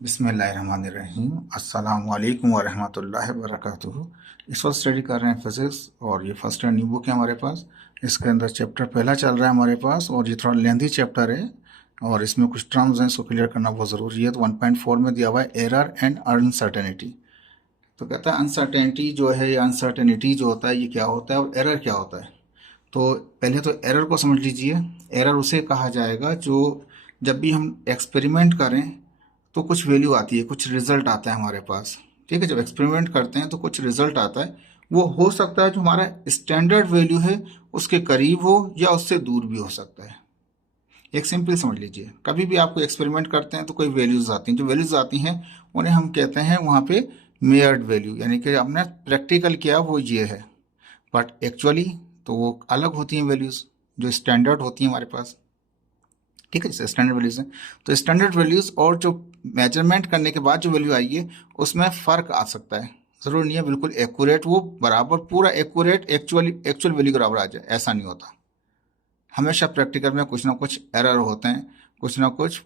बिस्मिल्लाहिर्रहमानिर्रहीम। अस्सलामु अलैकुम वरहमतुल्लाहि वबरकातुहू। इस वक्त स्टडी कर रहे हैं फिजिक्स और ये फर्स्ट ईयर न्यू बुक है हमारे पास। इसके अंदर चैप्टर पहला चल रहा है हमारे पास और ये थोड़ा लेंथी चैप्टर है और इसमें कुछ टर्म्स हैं, इसको क्लियर करना बहुत ज़रूरी है। तो 1.4 में दिया हुआ है एरर एंड अनसर्टेनिटी। तो कहता है अनसर्टेनिटी जो है या अनसर्टेनिटी जो होता है ये क्या होता है और एरर क्या होता है। तो पहले तो एरर को समझ लीजिए। एरर उसे कहा जाएगा जो जब भी हम एक्सपेरिमेंट करें तो कुछ वैल्यू आती है, कुछ रिजल्ट आता है हमारे पास। ठीक है, जब एक्सपेरिमेंट करते हैं तो कुछ रिजल्ट आता है। वो हो सकता है जो हमारा स्टैंडर्ड वैल्यू है उसके करीब हो या उससे दूर भी हो सकता है। एक सिंपल समझ लीजिए, कभी भी आपको एक्सपेरिमेंट करते हैं तो कोई वैल्यूज आती हैं। जो वैल्यूज आती हैं उन्हें हम कहते हैं वहाँ पे मेयर्ड वैल्यू, यानी कि हमने प्रैक्टिकल किया वो ये है। बट एक्चुअली तो वो अलग होती हैं वैल्यूज जो स्टैंडर्ड होती हैं हमारे पास। ठीक है, जैसे स्टैंडर्ड वैल्यूज हैं तो स्टैंडर्ड वैल्यूज और जो मेजरमेंट करने के बाद जो वैल्यू आई है उसमें फ़र्क आ सकता है। ज़रूर नहीं है बिल्कुल एक्यूरेट वो बराबर पूरा एक्यूरेट एक्चुअल वैल्यू के बराबर आ जाए, ऐसा नहीं होता। हमेशा प्रैक्टिकल में कुछ ना कुछ एरर होते हैं, कुछ ना कुछ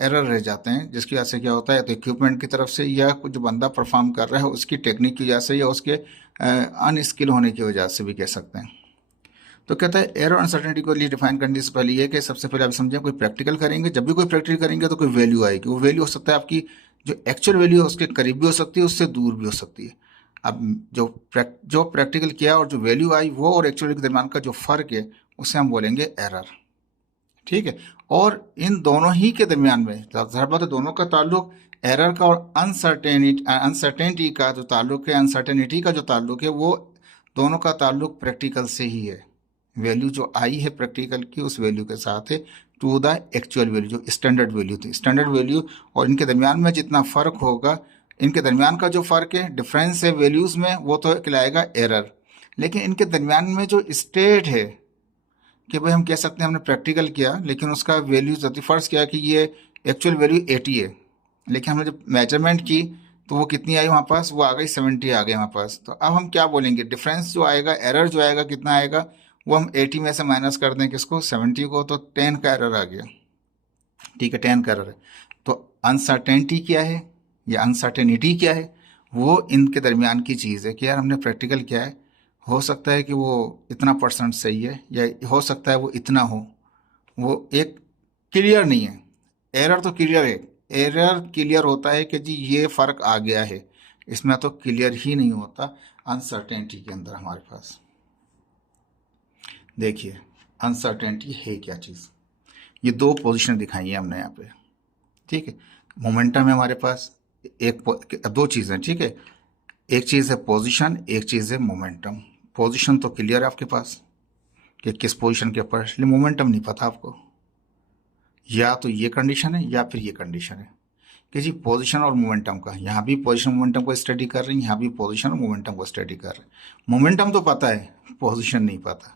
एरर रह जाते हैं, जिसकी वजह से क्या होता है तो इक्विपमेंट की तरफ से या कुछ जो बंदा परफॉर्म कर रहा है उसकी टेक्निक की वजह से या उसके अनस्किल होने की वजह से भी कह सकते हैं। तो कहता है एरर अनसर्टेनिटी को लिए डिफाइन करने से पहले ये कि सबसे पहले आप समझें कोई प्रैक्टिकल करेंगे, जब भी कोई प्रैक्टिकल करेंगे तो कोई वैल्यू आएगी। वो वैल्यू हो सकता है आपकी जो एक्चुअल वैल्यू है उसके करीब भी हो सकती है, उससे दूर भी हो सकती है। अब जो प्रैक्टिकल किया और जो वैल्यू आई वो और एक्चुअल के दरमियान का जो फ़र्क है उसे हम बोलेंगे एरर। ठीक है, और इन दोनों ही के दरमियान में ज़ाहिर बात है दोनों का ताल्लुक एरर का और अनसर्टेनिटी का जो ताल्लुक है, अनसर्टेनिटी का जो ताल्लुक है वो दोनों का ताल्लुक प्रैक्टिकल से ही है। वैल्यू जो आई है प्रैक्टिकल की उस वैल्यू के साथ है टू द एक्चुअल वैल्यू जो स्टैंडर्ड वैल्यू थी। स्टैंडर्ड वैल्यू और इनके दरमियान में जितना फ़र्क होगा, इनके दरमियान का जो फ़र्क है डिफरेंस है वैल्यूज़ में, वो तो कहलाएगा एरर। लेकिन इनके दरमियान में जो स्टेट है कि भाई हम कह सकते हैं हमने प्रैक्टिकल किया लेकिन उसका वैल्यूज होती, फर्ज किया कि ये एक्चुअल वैल्यू 80 है, लेकिन हमने जब मेजरमेंट की तो वो कितनी आई हमारे पास, वो आ गई 70 आ गई हमारे पास। तो अब हम क्या बोलेंगे, डिफरेंस जो आएगा एरर जो आएगा कितना आएगा, वो हम 80 में से माइनस कर दें किसको, 70 को, तो 10 का एरर आ गया। ठीक है, 10 का एरर है। तो अनसर्टेनिटी क्या है या अनसर्टेनिटी क्या है, वो इनके दरमियान की चीज़ है कि यार हमने प्रैक्टिकल किया है, हो सकता है कि वो इतना परसेंट सही है या हो सकता है वो इतना हो, वो एक क्लियर नहीं है। एरर तो क्लियर है, एरर क्लियर होता है कि जी ये फ़र्क आ गया है, इसमें तो क्लियर ही नहीं होता अनसर्टेनिटी के अंदर हमारे पास। देखिए अनसर्टेनिटी है क्या चीज़, ये दो पोजीशन दिखाई है हमने यहाँ पे। ठीक है, मोमेंटम है हमारे पास, दो चीज़ें। ठीक है, एक चीज़ है पोजीशन, एक चीज़ है मोमेंटम। पोजीशन तो क्लियर है आपके पास कि किस पोजीशन के ऊपर, इसलिए मोमेंटम नहीं पता आपको। या तो ये कंडीशन है या फिर ये कंडीशन है कि जी पोजीशन और मोमेंटम का, यहाँ भी पोजीशन मोमेंटम को स्टडी कर रही हैं, यहाँ भी पोजीशन और मोमेंटम को स्टडी कर रहे हैं। मोमेंटम तो पता है, पोजीशन नहीं पता।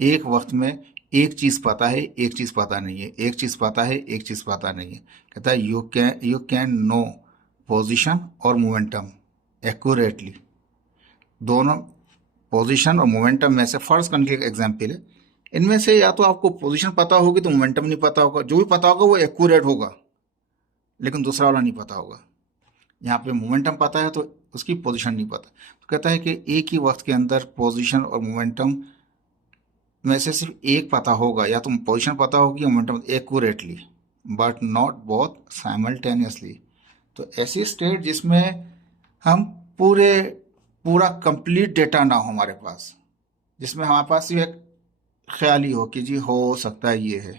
एक वक्त में एक चीज़ पता है, एक चीज़ पता नहीं है, एक चीज़ पता है, एक चीज़ पता नहीं है। कहता है यू कैन नो पोजीशन और मोमेंटम एक्यूरेटली। दोनों पोजीशन और मोमेंटम में से फर्स्ट करने का एग्जाम्पल है, इनमें से या तो आपको पोजीशन पता होगी तो मोमेंटम नहीं पता होगा, जो भी पता होगा वो एक्यूरेट होगा, लेकिन दूसरा वाला नहीं पता होगा। यहाँ पे मोमेंटम पता है तो उसकी पोजीशन नहीं पता। तो कहता है कि एक ही वक्त के अंदर पोजीशन और मोमेंटम में से सिर्फ एक पता होगा, या तो पोजीशन पता होगी या momentum accurately, but not both simultaneously. तो ऐसी स्टेट जिसमें हम पूरा कंप्लीट डेटा ना हो हमारे पास, जिसमें हमारे पास सिर्फ एक ख्याली हो कि जी हो सकता है ये है,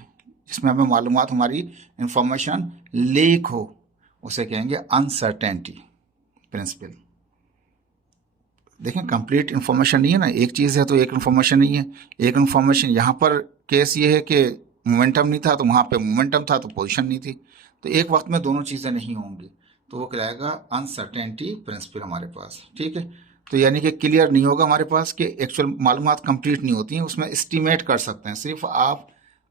जिसमें हमें मालूमात हमारी इंफॉर्मेशन लीक हो, उसे कहेंगे अनसर्टेनिटी प्रिंसिपल। देखें कंप्लीट इन्फॉर्मेशन नहीं है ना, एक चीज़ है तो एक इन्फॉर्मेशन नहीं है। एक इन्फॉर्मेशन यहाँ पर केस ये है कि मोमेंटम नहीं था तो वहाँ पे मोमेंटम था तो पोजीशन नहीं थी, तो एक वक्त में दोनों चीज़ें नहीं होंगी, तो वो कहलाएगा अनसर्टेनिटी प्रिंसिपल हमारे पास। ठीक है, तो यानी कि क्लियर नहीं होगा हमारे पास कि एक्चुअल मालूमात कंप्लीट नहीं होती हैं, उसमें एस्टीमेट कर सकते हैं। सिर्फ आप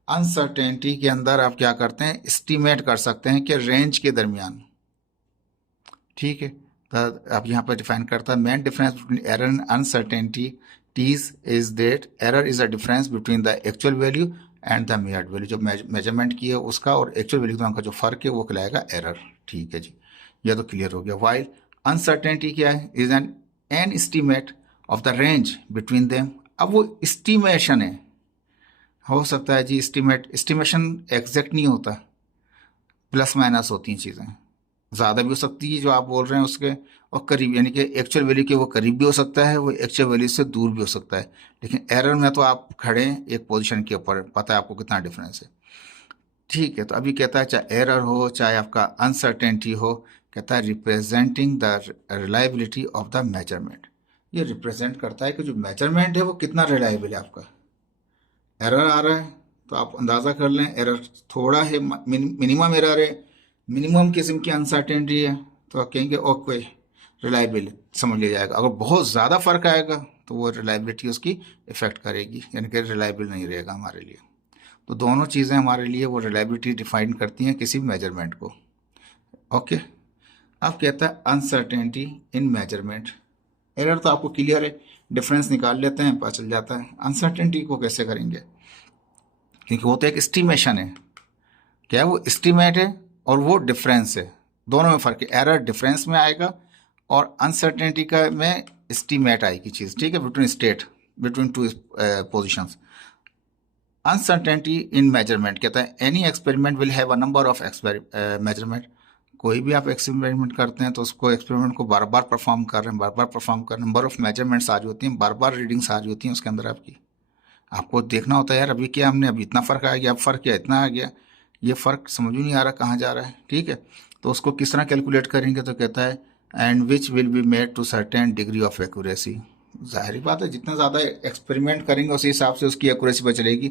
अनसर्टेनिटी के अंदर आप क्या करते हैं, एस्टीमेट कर सकते हैं कि रेंज के दरमियान। ठीक है, तो अब यहाँ पर डिफाइन करता है main difference between error and uncertainties is that error is a difference between the actual value and the measured value, जो मेजरमेंट की है उसका और एक्चुअल वैल्यू दोनों का जो फर्क है वो कहलाएगा एरर। ठीक है जी, यह तो क्लियर हो गया। वाइल अनसर्टेनिटी क्या है, is an estimate of the range between them. अब वो एस्टीमेशन है, हो सकता है जी एस्टीमेशन एग्जैक्ट नहीं होता, प्लस माइनस होती हैं चीज़ें, ज़्यादा भी हो सकती है जो आप बोल रहे हैं उसके, और करीब यानी कि एक्चुअल वैल्यू के वो करीब भी हो सकता है, वो एक्चुअल वैल्यू से दूर भी हो सकता है। लेकिन एरर में तो आप खड़े हैं एक पोजीशन के ऊपर, पता है आपको कितना डिफरेंस है। ठीक है, तो अभी कहता है चाहे एरर हो चाहे आपका अनसर्टेनिटी हो, कहता है representing the reliability of the measurement. ये रिप्रेजेंट करता है कि जो मेजरमेंट है वो कितना रिलायबल है आपका। एरर आ रहा है तो आप अंदाज़ा कर लें एरर थोड़ा है, मिनिमम एरर है, मिनिमम किस्म की अनसर्टेनिटी है, तो आप कहेंगे ओके रिलायबल समझ लिया जाएगा। अगर बहुत ज़्यादा फ़र्क आएगा तो वो रिलायबिलिटी उसकी इफ़ेक्ट करेगी, यानी कि रिलायबल नहीं रहेगा हमारे लिए। तो दोनों चीज़ें हमारे लिए वो रिलायबिलिटी डिफाइन करती हैं किसी मेजरमेंट को। ओके, अब कहता है अनसर्टेनिटी इन मेजरमेंट। एरर तो आपको क्लियर है, डिफरेंस निकाल लेते हैं पता चल जाता है। अनसर्टेनिटी को कैसे करेंगे, क्योंकि वो तो एक एस्टीमेशन है, क्या है वो एस्टीमेट है और वो डिफरेंस है, दोनों में फ़र्क है। एरर डिफरेंस में आएगा और अनसर्टेनिटी का में एस्टीमेट आएगी चीज़। ठीक है, बिटवीन टू पोजिशंस। अनसर्टेनिटी इन मेजरमेंट कहता है any experiment will have a number of measurement. कोई भी आप एक्सपेरिमेंट करते हैं तो उसको एक्सपेरिमेंट को बार बार परफॉर्म कर रहे हैं, बार बार परफॉर्म कर रहे हैं, नंबर ऑफ मेजरमेंट्स आ रही होती हैं, बार बार रीडिंग्स आ रही होती हैं उसके अंदर आपकी। आपको देखना होता है यार अभी क्या हमने, अभी इतना फ़र्क आ गया, अब फ़र्क क्या इतना आ गया, ये फ़र्क समझ में नहीं आ रहा कहाँ जा रहा है। ठीक है, तो उसको किस तरह कैलकुलेट करेंगे, तो कहता है and which will be made to certain degree of accuracy. जाहिर बात है जितना ज़्यादा एक्सपेरिमेंट करेंगे उसी हिसाब से उसकी एक्यूरेसी पता चलेगी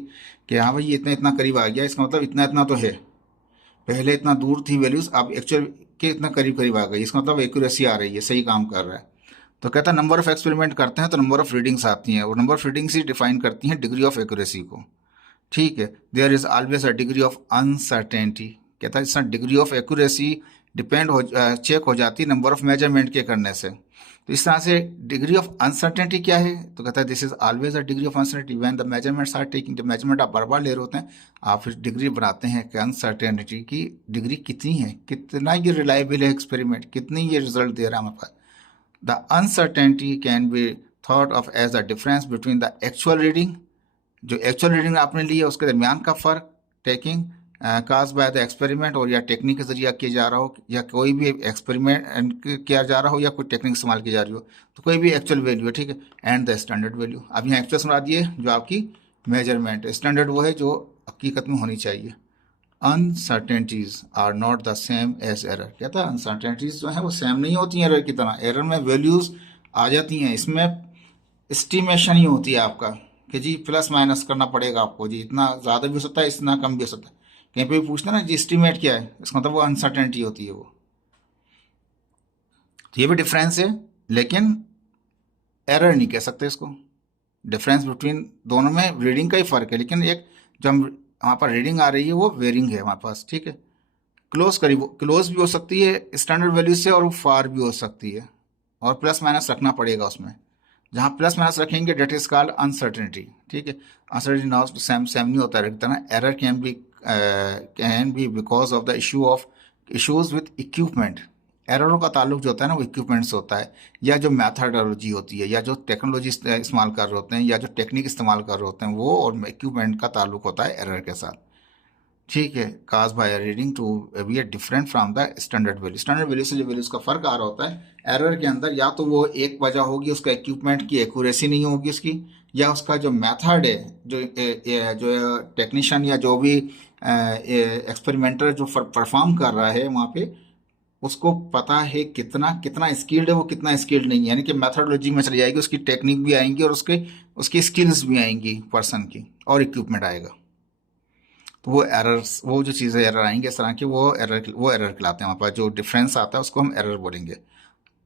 कि हाँ भाई ये इतना इतना करीब आ गया, इसका मतलब इतना इतना तो है, पहले इतना दूर थी वैल्यूज़ अब एक्चुअल के इतना करीब करीब आ गई, इसका मतलब एक्यूरेसी आ रही है, सही काम कर रहा है। तो कहता है नंबर ऑफ एक्सपेरिमेंट करते हैं तो नंबर ऑफ रीडिंग्स आती हैं, और नंबर ऑफ रीडिंग्स ही डिफाइन करती हैं डिग्री ऑफ एक्यूरेसी को। ठीक है, there is always a degree of uncertainty. कहता है इस डिग्री ऑफ एक्यूरेसी डिपेंड हो चेक हो जाती है नंबर ऑफ मेजरमेंट के करने से। तो इस तरह से डिग्री ऑफ अनसर्टेनिटी क्या है, तो कहता है this is always a degree of uncertainty when the measurements are taking. जब मेजरमेंट आप बार बार ले रहे होते हैं आप फिर डिग्री बनाते हैं कि अनसर्टेनिटी की डिग्री कितनी है, कितना ये रिलायबल है एक्सपेरिमेंट, कितनी ये रिजल्ट दे रहा है हमारे पास। The uncertainty can be thought of as the difference between the actual reading, जो एक्चुअल रीडिंग आपने ली है उसके दरमियान का फ़र्क, taking cause by the experiment, और या टेक्निक के जरिए किया जा रहा हो, या कोई भी एक्सपेरिमेंट किया जा रहा हो, या कोई टेक्निक इस्तेमाल की जा रही हो, तो कोई भी एक्चुअल वैल्यू है। ठीक है, एंड द स्टैंडर्ड वैल्यू। अब यहाँ एक्चुअल सुना दिए जो आपकी मेजरमेंट है, स्टैंडर्ड वो है जो हकीकत में होनी चाहिए। Uncertainties are not the same as error. कहता है अनसर्टेनिटीज जो है वो सेम नहीं होती हैं एरर की तरह। एरर में वैल्यूज आ जाती हैं, इसमें एस्टिमेशन ही होती है आपका कि जी प्लस माइनस करना पड़ेगा आपको, जी इतना ज़्यादा भी हो सकता है इतना कम भी हो सकता है। कहीं पे भी पूछना ना जी एस्टिमेट क्या है, इसका मतलब वो अनसर्टेनिटी होती है वो। तो ये भी डिफरेंस है, लेकिन एरर नहीं कह सकते इसको। डिफरेंस बिटवीन दोनों में रीडिंग का ही फ़र्क है, लेकिन एक जो हम हमारे पास रीडिंग आ रही है वो वेरिंग है हमारे पास। ठीक है, क्लोज भी हो सकती है स्टैंडर्ड वैल्यू से, और वो फार भी हो सकती है, और प्लस माइनस रखना पड़ेगा उसमें। जहाँ प्लस माइनस रखेंगे डेट इज कॉल्ड अनसर्टेनिटी। ठीक है, अनसर्टेनिटी नाउ सेम नहीं होता है। Error can be because of the issues with equipment. एररों का ताल्लुक जो होता है ना वो इक्विपमेंट से होता है, या जो मैथडोलॉजी होती है, या जो टेक्नोलॉजी इस्तेमाल कर रहे होते हैं, या जो टेक्निक इस्तेमाल कर रहे होते हैं वो, और इक्विपमेंट का ताल्लुक होता है एरर के साथ। ठीक है, cause by reading to be different from the standard value. Standard value से जो वैल्यूज का फर्क आ रहा होता है एरर के अंदर, या तो वो एक वजह होगी उसका इक्विपमेंट की एक्यूरेसी नहीं होगी उसकी, या उसका जो मेथड है, जो टेक्नीशियन या जो भी एक्सपेरिमेंटर जो परफॉर्म कर रहा है वहाँ पे, उसको पता है कितना स्किल्ड है वो, कितना स्किल्ड नहीं है। यानी कि मेथडोलॉजी में चली जाएगी, उसकी टेक्निक भी आएंगी और उसकी स्किल्स भी आएंगी पर्सन की, और इक्विपमेंट आएगा। तो वो एरर्स, वो जो चीज़ें एरर आएंगे इस तरह की, वो एरर कहलाते हैं। हमारे पास जो डिफरेंस आता है उसको हम एरर बोलेंगे।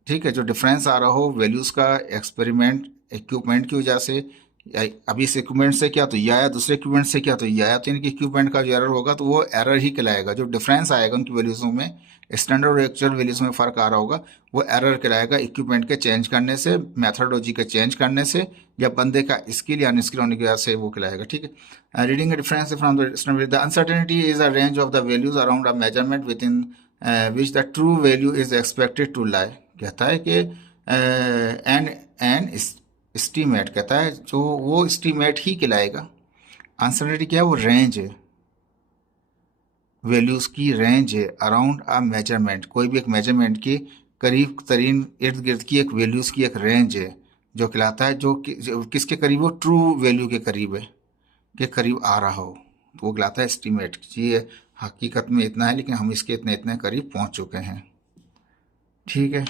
ठीक है, जो डिफरेंस आ रहा हो वैल्यूज़ का एक्सपेरिमेंट इक्विपमेंट की वजह से, अभी इस इक्विपमेंट से क्या तो ये आया, दूसरे इक्विपमेंट से क्या तो ये आया, तो इनके इक्विपमेंट का जो एरर होगा तो वो एरर ही कहलाएगा। जो डिफरेंस आएगा उनकी वैल्यूज़ों में, स्टैंडर्ड और एक्चुअल वैल्यूज़ में फ़र्क आ रहा होगा, वो एरर कहलाएगा। इक्विपमेंट के चेंज करने से, मैथडोलॉजी के चेंज करने से, या बंदे का स्किल या अनस्किल होने की वजह से वो कहलाएगा। ठीक है। Reading difference from the uncertainty is a range of the values around a measurement within which the true value is expected to lie. कहता है कि एन एस्टीमेट, कहता है जो वो एस्टीमेट ही कहलाएगा। अनसर्टेनिटी क्या है, वो रेंज है, वैल्यूज की रेंज है अराउंड अ मेजरमेंट, कोई भी एक मेजरमेंट के करीब तरीन इर्द गिर्द की एक वैल्यूज की एक रेंज है जो कहलाता है, जो किसके करीब हो, ट्रू वैल्यू के करीब है, के करीब आ रहा हो, तो वो कहलाता है एस्टीमेट। ये हकीकत में इतना है लेकिन हम इसके इतने इतने करीब पहुंच चुके हैं। ठीक है,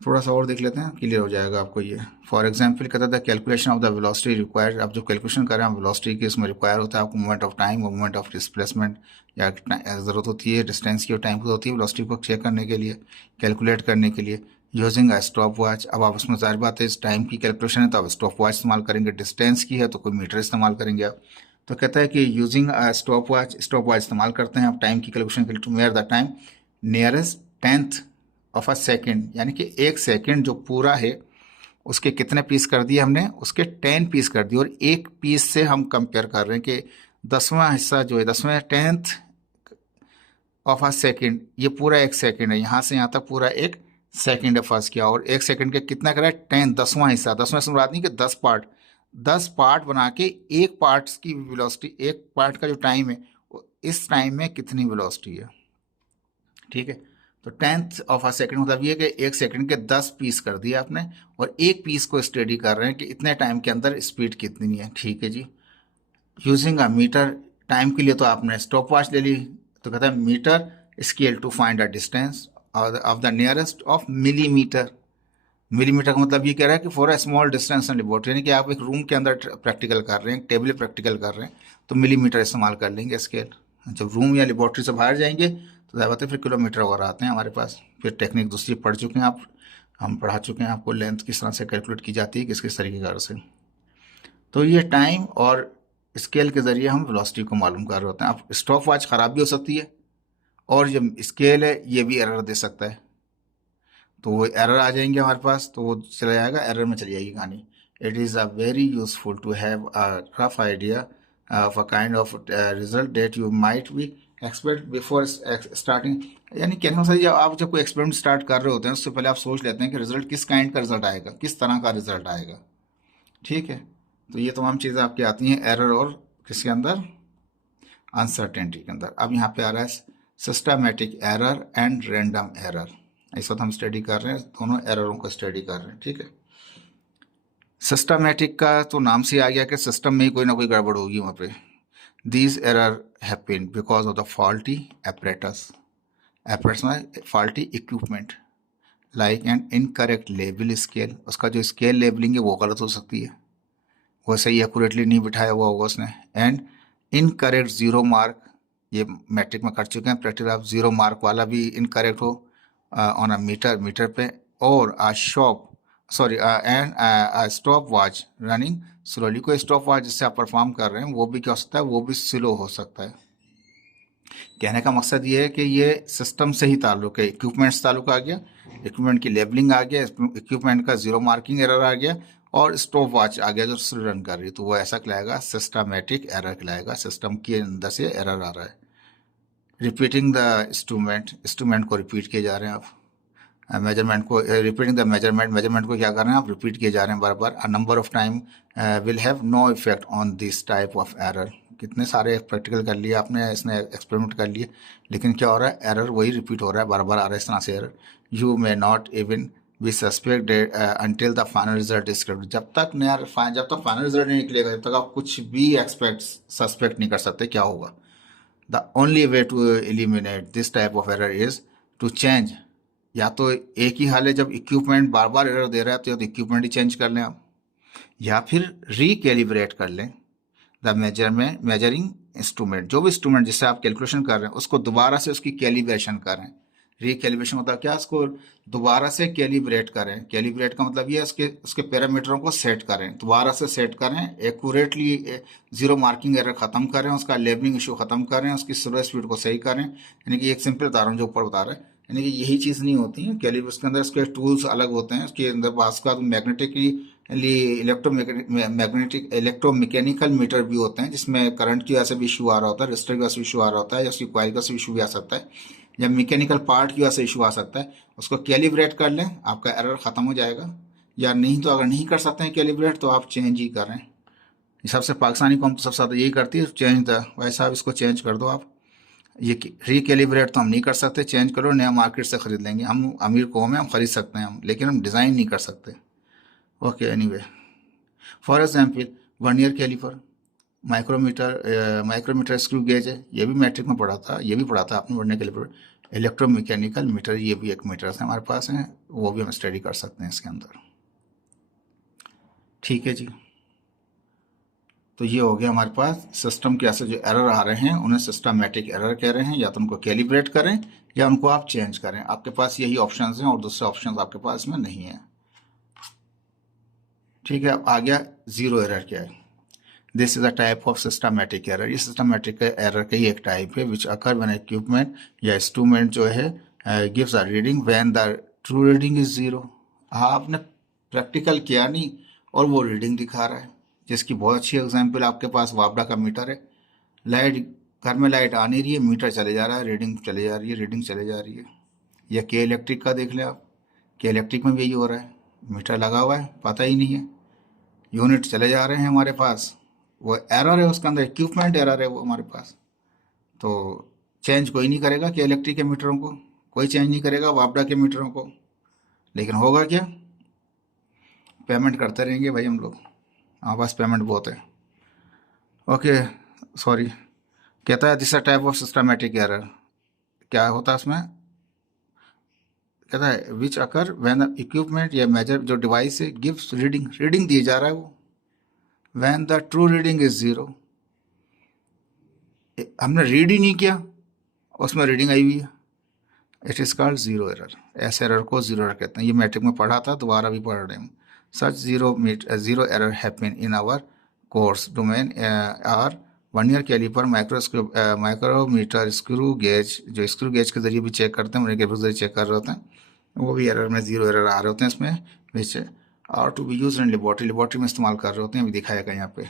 थोड़ा सा और देख लेते हैं, क्लियर हो जाएगा आपको ये। फॉर एग्जाम्पल कहता था calculation of the velocity required. आप जो कैलकुलेशन कर रहे हैं वेलोसिटी की, इसमें रिक्वायर होता है आपको मूवमेंट ऑफ टाइम और मूवमेंट ऑफ डिस्प्लेसमेंट, या ज़रूरत होती है डिस्टेंस की और टाइम की होती है वेलोसिटी को चेक करने के लिए, कैलकुलेट करने के लिए, यूजिंग अ स्टॉप वॉच। अब आप उसमें ज़ाहिर बात है इस टाइम की कैलकुलेशन है तो आप स्टॉप वॉच इस्तेमाल करेंगे, डिस्टेंस की है तो कोई मीटर इस्तेमाल करेंगे आप। तो कहता है कि यूजिंग अ स्टॉप वॉच इस्तेमाल करते हैं आप टाइम की कैलकुलेशन के लिए, to measure the time nearest tenth of a second, यानी कि एक सेकेंड जो पूरा है उसके कितने पीस कर दिए हमने, उसके 10 पीस कर दिए, और एक पीस से हम कंपेयर कर रहे हैं कि 10वां हिस्सा जो है, 10वें 10th ऑफ अ सेकेंड, ये पूरा एक सेकेंड है, यहाँ से यहाँ तक पूरा एक सेकेंड है फर्स्ट किया, और एक सेकेंड के कितना करा है 10, 10वां हिस्सा। 10वां हिस्सा मुराद नहीं कि 10 पार्ट, 10 पार्ट बना के एक पार्ट की वेलोसिटी, एक पार्ट का जो टाइम है इस टाइम में कितनी वेलोसिटी है। ठीक है, तो 10th ऑफ अ सेकेंड मतलब ये कि एक सेकंड के 10 पीस कर दिए आपने, और एक पीस को स्टडी कर रहे हैं कि इतने टाइम के अंदर स्पीड कितनी है। ठीक है जी। यूजिंग अ मीटर, टाइम के लिए तो आपने स्टॉप वॉच ले ली, तो कहता है metre scale to find a distance of the nearest of millimetre. Millimetre का मतलब ये कह रहा है कि for a small distance and laboratory, यानी कि आप एक रूम के अंदर प्रैक्टिकल कर रहे हैं, टेबल प्रैक्टिकल कर रहे हैं, तो मिलीमीटर इस्तेमाल कर लेंगे स्केल। जब रूम या लेबोरेटरी से बाहर जाएंगे तो ज़्यादा बात है फिर किलोमीटर वगैरह आते हैं हमारे पास, फिर टेक्निक दूसरी पढ़ चुके हैं आप, हम पढ़ा चुके हैं आपको लेंथ किस तरह से कैलकुलेट की जाती है, किस किस तरीके से। तो ये टाइम और स्केल के ज़रिए हम वेलोसिटी को मालूम कर रहे होते हैं। अब स्टॉप वॉच ख़राब भी हो सकती है, और जो स्केल है ये भी एरर दे सकता है, तो वो एरर आ जाएंगे हमारे पास, तो वो चला जाएगा, एरर में चली जाएगी कहानी। It is a very useful to have a rough idea of a kind of result that you might be expect before starting. यानी कहने का मतलब जब आप जब कोई एक्सपेरिमेंट स्टार्ट कर रहे होते हैं उससे पहले आप सोच लेते हैं कि रिजल्ट किस काइंड का रिजल्ट आएगा, किस तरह का रिजल्ट आएगा। ठीक है, तो ये तमाम चीज़ें आपकी आती हैं एरर और किसके अंदर, अनसर्टेनिटी के अंदर। अब यहाँ पे आ रहा है systematic error and random error. इस वक्त हम स्टडी कर रहे हैं, दोनों एररों को स्टडी कर रहे हैं। ठीक है, सिस्टमैटिक का तो नाम से आ गया कि सिस्टम में ही कोई ना कोई गड़बड़ होगी वहाँ पे। These error happen because of the faulty apparatus, apparatus में faulty equipment, like and incorrect label scale, उसका जो स्केल लेबलिंग है वो गलत हो सकती है, वो सही एक्यूरेटली नहीं बिठाया हुआ होगा उसने, एंड इनकरेक्ट जीरो मार्क, ये मैट्रिक में कर चुके हैं प्रैक्टिकल, आप जीरो मार्क वाला भी इनकरेक्ट हो ऑन अ मीटर पे, और a shop sorry and stopwatch running slowly, कोई स्टॉप वॉच जिससे आप परफॉर्म कर रहे हैं वो भी क्या हो सकता है, वो भी स्लो हो सकता है। कहने का मकसद ये है कि ये सिस्टम से ही ताल्लुक है, इक्विपमेंट्स ताल्लुक आ गया, इक्विपमेंट की लेबलिंग आ गया, इक्विपमेंट का जीरो मार्किंग एरर आ गया, और स्टॉप वॉच आ गया जो स्लो रन कर रही है, तो वो ऐसा कहलाएगा सिस्टमैटिक एरर कहलाएगा, सिस्टम के अंदर से एरर आ रहा है। रिपीटिंग द इंस्ट्रूमेंट को रिपीट किए जा रहे हैं आप, मेजरमेंट को रिपीटिंग द मेजरमेंट को क्या कर रहे हैं आप, रिपीट किए जा रहे हैं बार बार। A number of time will have no effect on this type of error. कितने सारे प्रैक्टिकल कर लिए आपने, इसने एक्सपेरिमेंट कर लिए, लेकिन क्या हो रहा है, एरर वही रिपीट हो रहा है, बार बार आ रहा है इस तरह से error. You may not even we suspect until the final result describe, जब तक फाइनल रिजल्ट नहीं निकलेगा जब तक आप कुछ भी सस्पेक्ट नहीं कर सकते क्या होगा। The only way to eliminate this type of error is to change, या तो एक ही हाल है जब इक्विपमेंट बार बार एरर दे रहा है तो या तो इक्विपमेंट ही चेंज कर लें आप, या फिर रिकैलिब्रेट कर लें द मेजरिंग इंस्ट्रूमेंट, जो भी इंस्ट्रूमेंट जिससे आप कैलकुलेशन कर रहे हैं उसको दोबारा से उसकी कैलिब्रेशन करें, रिकैलिब्रेशन मतलब क्या, इसको दोबारा से कैलिब्रेट करें। कैलिब्रेट का मतलब ये है उसके उसके पैरामीटरों को सेट करें, दोबारा से सेट करें, एक्यूरेटली जीरो मार्किंग एरर खत्म करें, उसका लेबलिंग इशू खत्म करें, उसकी स्लो स्पीड को सही करें। यानी कि एक सिंपल उदाहरण जो ऊपर बता रहे हैं, यानी कि यही चीज़ नहीं होती है कैलिब्रेशन उसके अंदर, उसके टूल्स अलग होते हैं उसके अंदर। पास का मैग्नेटिकली इलेक्ट्रोमैकेनिकल मीटर भी होते हैं, जिसमें करंट की वजह से भी इशू आ रहा होता है, रेजिस्टर की वजह से इशू आ रहा होता है, या उसकी कॉइल का से इशू भी आ सकता है, या मैकेनिकल पार्ट की वजह से इशू आ सकता है। उसको कैलिब्रेट कर लें, आपका एरर ख़त्म हो जाएगा। या नहीं तो अगर नहीं कर सकते हैं कैलिब्रेट, तो आप चेंज ही करें। सबसे पाकिस्तानी कौम तो सबसे ज़्यादा यही करती है, चेंज द, भाई साहब इसको चेंज कर दो आप। ये रिकैलिब्रेट तो हम नहीं कर सकते, चेंज करो, नया मार्केट से ख़रीद लेंगे। हम अमीर कौम है, हम खरीद सकते हैं हम, लेकिन हम डिज़ाइन नहीं कर सकते। Okay, anyway, for example vernier caliper, micrometer screw gauge है, ये भी मैट्रिक में पढ़ा था, ये भी पढ़ा था आपने वर्नियर कैलिपर। इलेक्ट्रोमैकेनिकल मीटर, ये भी एक मीटर है हमारे पास है, वो भी हम स्टडी कर सकते हैं इसके अंदर। ठीक है जी, तो ये हो गया हमारे पास सिस्टम के ऐसे जो एरर आ रहे हैं उन्हें सिस्टमैटिक एरर कह रहे हैं। या तो उनको कैलिब्रेट करें या उनको आप चेंज करें, आपके पास यही ऑप्शंस हैं और दूसरे ऑप्शंस आपके पास में नहीं है। ठीक है, अब आ गया जीरो एरर क्या है। This is a type of systematic error, ये सिस्टमैटिक एरर का ही एक टाइप है, विच अकर व्हेन इक्विपमेंट या इंस्ट्रूमेंट जो है gives a reading when the true reading is zero. आपने प्रैक्टिकल किया नहीं और वो रीडिंग दिखा रहा है, जिसकी बहुत अच्छी एग्जांपल आपके पास वापडा का मीटर है। लाइट, घर में लाइट आ नहीं रही है, मीटर चले जा रहा है, रीडिंग चले जा रही है, रीडिंग चले जा रही है। या के इलेक्ट्रिक का देख लें आप, के इलेक्ट्रिक में भी यही हो रहा है, मीटर लगा हुआ है, पता ही नहीं है, यूनिट चले जा रहे हैं हमारे पास, वो एरर है उसके अंदर, इक्विपमेंट एरर है वो हमारे पास। तो चेंज कोई नहीं करेगा कि इलेक्ट्रिक के मीटरों को, कोई चेंज नहीं करेगा वापडा के मीटरों को, लेकिन होगा क्या, पेमेंट करते रहेंगे भाई हम लोग, हमारे पास पेमेंट बहुत है। ओके, सॉरी, कहता है this type of systematic error, क्या होता है उसमें, कहता है विच अकर व्हेन इक्विपमेंट या मेजर जो डिवाइस है गिव्स रीडिंग, रीडिंग दिए जा रहा है वो, when the true reading is zero, हमने रीड ही नहीं किया, उसमें रीडिंग आई हुई है, it is called zero error. ऐसे एरर को जीरो एरर कहते हैं, ये मैट्रिक में पढ़ा था, दोबारा भी पढ़ रहे हैं। Such zero error happen in our course domain are vernier caliper, micrometer, screw gauge, जो स्क्रू गेज के जरिए भी चेक करते हैं, वर्नियर के जरिए चेक कर रहे होते हैं, वो भी एरर में जीरो एरर आ रहे होते हैं इसमें, which are to be use in laboratory, laboratory में इस्तेमाल कर रहे होते हैं, अभी दिखाएगा यहाँ पे।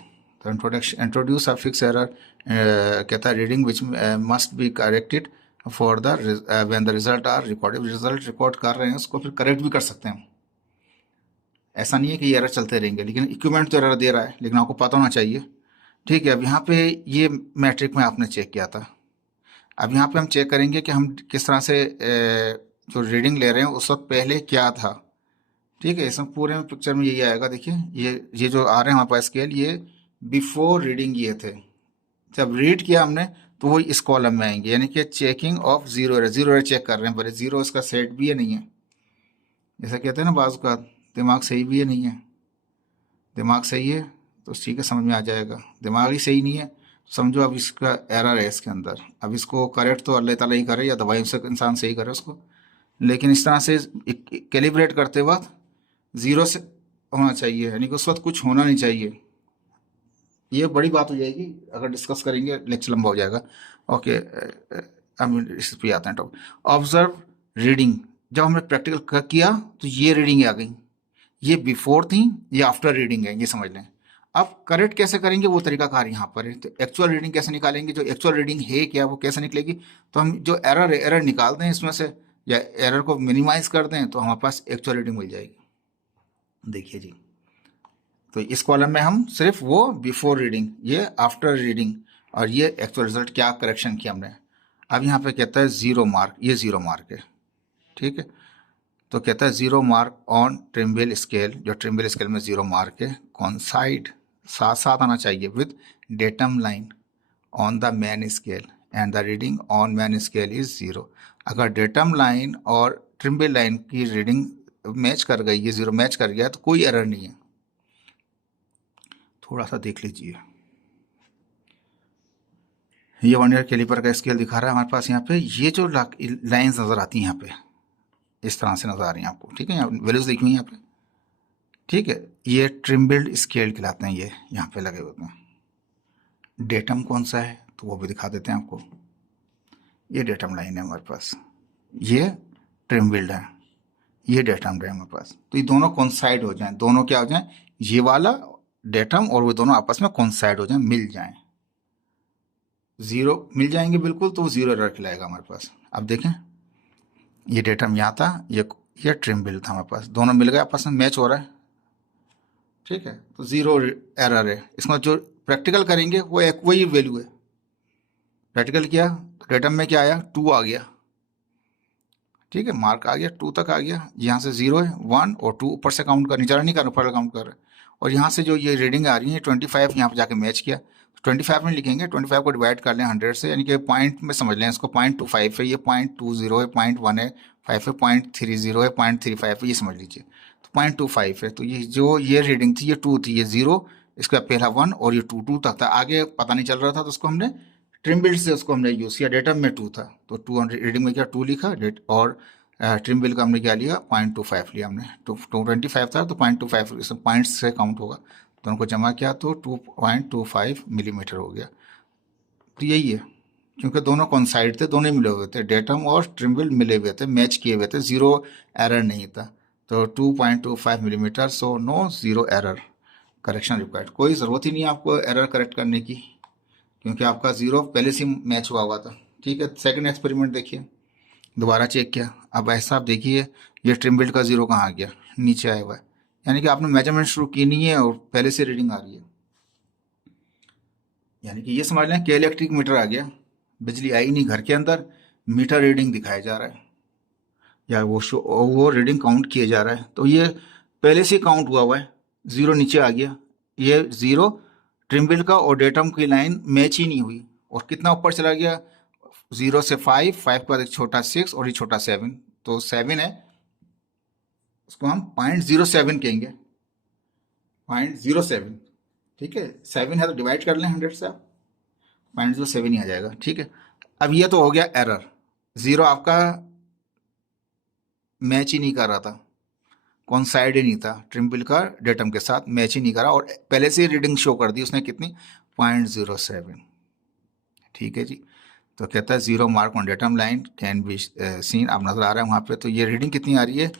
तो इंट्रोड्यूस अ फिक्स एरर, कहता है reading which must be corrected for the when the result are recorded, result record कर रहे हैं उसको फिर करेक्ट भी कर सकते हैं। ऐसा नहीं है कि ये एरर चलते रहेंगे, लेकिन इक्विपमेंट तो एरर दे रहा है, लेकिन आपको पता होना चाहिए। ठीक है, अब यहाँ पे ये मैट्रिक में आपने चेक किया था, अब यहाँ पे हम चेक करेंगे कि हम किस तरह से जो रीडिंग ले रहे हैं उस वक्त पहले क्या था। ठीक है, इसमें पूरे में पिक्चर में यही आएगा, देखिए ये जो आ रहे हैं हमारे पास स्केल, ये बिफोर रीडिंग ये थे, जब रीड किया हमने तो वो इस कॉलम में आएंगे, यानी कि checking of zero error, zero error check कर रहे हैं, पर जीरो इसका सेट भी है नहीं है, जैसा कहते हैं ना बाजू का, दिमाग सही भी है नहीं है, दिमाग सही है तो ठीक है समझ में आ जाएगा, दिमाग ही सही नहीं है समझो अब इसका एरर है इसके अंदर। अब इसको करेक्ट तो अल्लाह ताला ही करे या दवाई से इंसान सही करे उसको, लेकिन इस तरह से कैलिब्रेट करते वक्त ज़ीरो से होना चाहिए, यानी कि उस वक्त कुछ होना नहीं चाहिए। ये बड़ी बात हो जाएगी, अगर डिस्कस करेंगे लेक्चर लंबा हो जाएगा। ओके, हम इस पे आते हैं टॉपिक, ऑब्जर्व रीडिंग। जब हमने प्रैक्टिकल किया तो ये रीडिंग आ गई, ये बिफोर थी, ये आफ्टर रीडिंग है, ये समझ लें। अब करेक्ट कैसे करेंगे वो तरीका कार यहाँ पर है, तो एक्चुअल रीडिंग कैसे निकालेंगे, जो एक्चुअल रीडिंग है क्या वो कैसे निकलेगी, तो हम जो एरर है एरर निकाल दें इसमें से, या एरर को मिनिमाइज कर दें तो हमारे पास एक्चुअल रीडिंग मिल जाएगी। देखिए जी, तो इस कॉलम में हम सिर्फ वो बिफोर रीडिंग, ये आफ्टर रीडिंग, और ये एक्चुअल रिजल्ट क्या करेक्शन किया हमने। अब यहाँ पे कहता है जीरो मार्क, ये जीरो मार्क है। ठीक है, तो कहता है zero mark on Trimble scale, जो ट्रिम्बल स्केल में जीरो मार्क है, कॉन्साइड साथ साथ आना चाहिए with datum line on the main scale and the reading on main scale is zero. अगर डेटम लाइन और ट्रिम्बल लाइन की रीडिंग मैच कर गई, ये जीरो मैच कर गया, तो कोई एरर नहीं है। थोड़ा सा देख लीजिए, ये वर्नियर कैलिपर का स्केल दिखा रहा है हमारे पास। यहाँ पे ये जो लाइंस नज़र आती हैं यहाँ पे इस तरह से नज़र आ रही हैं आपको, ठीक है। यहाँ वैल्यूज लिखी हुई हैं यहाँ पे, ठीक है। ये ट्रिम्बल्ड स्केल कहलाते हैं, ये यहाँ पे लगे होते हैं। डेटम कौन सा है तो वो भी दिखा देते हैं आपको। ये डेटम लाइन है हमारे पास, ये ट्रिम्बल्ड है, ये डेटम है हमारे पास। तो ये दोनों कॉन्साइड हो जाएं, दोनों क्या हो जाएं, ये वाला डेटम और वो दोनों आपस में कॉन्साइड हो जाएं, मिल जाएं, जीरो मिल जाएंगे बिल्कुल, तो वो जीरो एरर खिलाएगा हमारे पास। अब देखें ये डेटम यहाँ था, ये ट्रिम्बल था हमारे पास, दोनों मिल गए आपस में, मैच हो रहा है, ठीक है। तो जीरो एरर है। इसमें जो प्रैक्टिकल करेंगे वो एक वही वैल्यू है। प्रैक्टिकल किया तो डेटम में क्या आया, 2 आ गया, ठीक है। मार्क आ गया, 2 तक आ गया। यहाँ से 0 है, 1 और 2 ऊपर से काउंट कर, नीचे नहीं कर, ऊपर काउंट कर। और यहाँ से जो ये रीडिंग आ रही है 25, यहाँ पे जाके मैच किया। 25 में लिखेंगे, 25 को डिवाइड कर लें 100 से, यानी कि पॉइंट में समझ लें इसको, 0.25 है, ये 0.20 है, 0.1 है, 5 है, 0.30 है, 0.35 है, ये समझ लीजिए। तो 0.25 है। तो ये जो ये रीडिंग थी ये 2 थी, ये 0, इसका पहला 1 और ये 2 तक था, आगे पता नहीं चल रहा था, तो उसको हमने ट्रिम्बल से उसको हमने यूज़ किया। डेटा में 2 था तो 200 रीडिंग में क्या 2 लिखा, और ट्रिम्बल का हमने क्या लिया, 0.25 लिया हमने। तो 225 था तो 0.25 इसमें पॉइंट्स से काउंट होगा, तो उनको जमा किया तो 2.25 मिलीमीटर हो गया। तो यही है, क्योंकि दोनों कॉन्साइड थे, दोनों मिले हुए थे, डेटम और ट्रिम्बल मिले हुए थे, मैच किए हुए थे, जीरो एरर नहीं था। तो 2.25 millimetre, so no zero error, correction required. कोई ज़रूरत ही नहीं है आपको एरर करेक्ट करने की, क्योंकि आपका जीरो पहले से मैच हुआ था, ठीक है। सेकंड एक्सपेरिमेंट देखिए, दोबारा चेक किया। अब ऐसा आप देखिए ये ट्रिम्बल्ड का जीरो कहाँ आ गया, नीचे आया हुआ है, यानी कि आपने मेजरमेंट शुरू की नहीं है और पहले से रीडिंग आ रही है। यानी कि ये समझ लें कि इलेक्ट्रिक मीटर आ गया, बिजली आई नहीं घर के अंदर, मीटर रीडिंग दिखाया जा रहा है, या वो रीडिंग काउंट किया जा रहा है। तो ये पहले से काउंट हुआ है, जीरो नीचे आ गया, ये जीरो ट्रिम्बल का और डेटम की लाइन मैच ही नहीं हुई, और कितना ऊपर चला गया, 0 से 5, 5 के बाद एक छोटा 6 और ये छोटा 7, तो 7 है, उसको हम 0.07 कहेंगे, 0.07, ठीक है। 7 है तो डिवाइड कर लें 100 से, आप 0.07 ही आ जाएगा, ठीक है। अब ये तो हो गया एरर, जीरो आपका मैच ही नहीं कर रहा था, कॉन्साइड ही नहीं था, ट्रिम्बल का डेटम के साथ मैच ही नहीं करा, और पहले से रीडिंग शो कर दी उसने कितनी, 0.07, ठीक है जी। तो कहता है zero mark on datum line can be seen, आप नजर आ रहा है वहाँ पे। तो ये रीडिंग कितनी आ रही है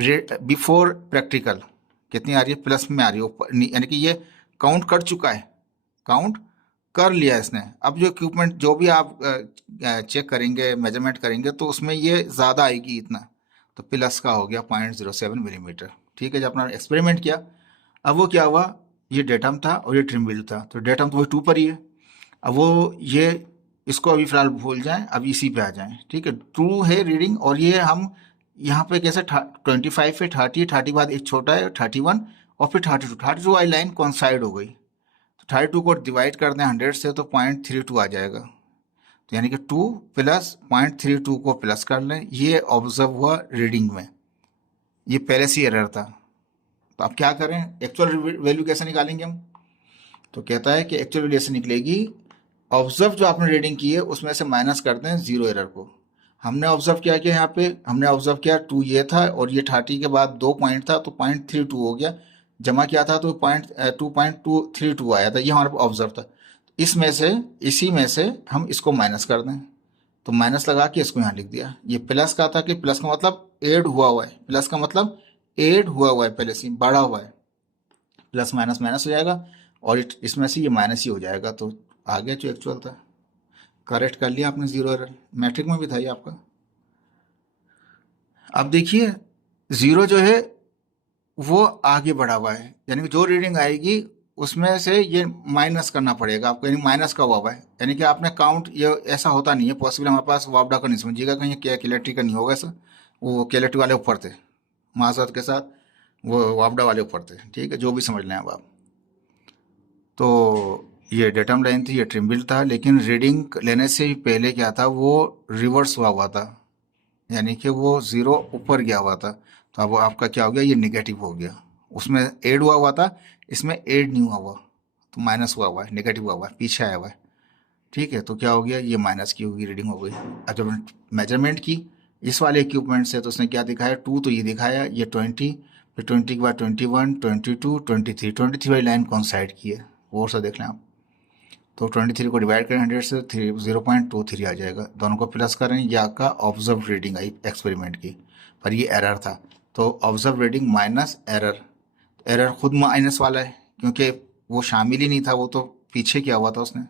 बिफोर प्रैक्टिकल, कितनी आ रही है, प्लस में आ रही है, यानी कि ये काउंट कर चुका है, काउंट कर लिया इसने। अब जो इक्विपमेंट जो भी आप चेक करेंगे, मेजरमेंट करेंगे, तो उसमें ये ज़्यादा आएगी इतना, तो प्लस का हो गया 0.07 मिलीमीटर, ठीक है। जब अपना एक्सपेरिमेंट किया, अब वो क्या हुआ, ये डेटम था और ये ट्रिम्बल था, तो डेटम तो वही 2 पर ही है। अब वो ये इसको अभी फिलहाल भूल जाएं, अब इसी पे आ जाएं, ठीक है। 2 है रीडिंग, और ये हम यहाँ पे कैसे 25 है, 30 बाद एक छोटा है 31, और फिर 32 वाली लाइन कॉन्साइड हो गई, तो 32 को डिवाइड कर दें 100 से तो 0.32 आ जाएगा। तो यानी कि 2 प्लस 0.32 को प्लस कर लें, ये ऑब्जर्व हुआ रीडिंग में, ये पहले से एरर था। तो अब क्या करें, एक्चुअल वैल्यू कैसे निकालेंगे हम, तो कहता है कि एक्चुअल वैल्यू ऐसे निकलेगी, ऑब्जर्व जो आपने रीडिंग की है उसमें से माइनस कर दें जीरो एरर को। हमने ऑब्जर्व किया कि यहाँ पे हमने ऑब्जर्व किया 2 ये था, और ये 30 के बाद 2 पॉइंट था, तो 0.32 हो गया, जमा किया था तो 2.232 आया था, ये हमारे ऑब्जर्व था। इसमें से इसी में से हम इसको माइनस कर दें, तो माइनस लगा के इसको यहाँ लिख दिया। ये प्लस का था कि प्लस का मतलब एड हुआ है, प्लस का मतलब एड हुआ है, पहले से बढ़ा हुआ है, प्लस माइनस माइनस हो जाएगा, और इसमें से ये माइनस ही हो जाएगा, तो आ गया जो एक्चुअल था, करेक्ट कर लिया आपने, जीरो एरर। मैट्रिक में भी था ये आपका। अब देखिए जीरो जो है वो आगे बढ़ा हुआ है, यानी कि जो रीडिंग आएगी उसमें से ये माइनस करना पड़ेगा आपको, यानी माइनस का हुआ है, यानी कि आपने काउंट, ये ऐसा होता नहीं है पॉसिबल, हमारे पास वापडा का नहीं समझिएगा कहीं कैलकुलेटरी का नहीं होगा ऐसा, वो कैलकुलेटरी वाले ऊपर थे, माजरत के साथ वो वापडा वाले ऊपर थे, ठीक है, जो भी समझ लें अब आप। तो ये डेटम लाइन थी, ये ट्रिम्बल था, लेकिन रीडिंग लेने से ही पहले क्या था, वो रिवर्स हुआ था, यानी कि वो जीरो ऊपर गया हुआ था। तो अब आपका क्या हो गया, ये निगेटिव हो गया, उसमें ऐड हुआ था, इसमें ऐड नहीं हुआ, तो माइनस हुआ है, निगेटिव हुआ है, पीछे आया हुआ है, ठीक है, तो क्या हो गया, ये माइनस की होगी रीडिंग हो गई। अब जब मेजरमेंट की इस वाले इक्विपमेंट से तो उसने क्या दिखाया, 2 तो ये दिखाया, ये 20, फिर 20 के बाद 21, 22, 23, 23 वाली लाइन कौन साइड की है वो सब देख लें आप। तो 23 को डिवाइड करें 100 से, 0.23 आ जाएगा। दोनों को प्लस करें, ये आपका ऑब्जर्व रीडिंग आई एक्सपेरिमेंट की, पर ये एरर था। तो observe reading minus error, error खुद माइनस वाला है क्योंकि वो शामिल ही नहीं था, वो तो पीछे किया हुआ था उसने।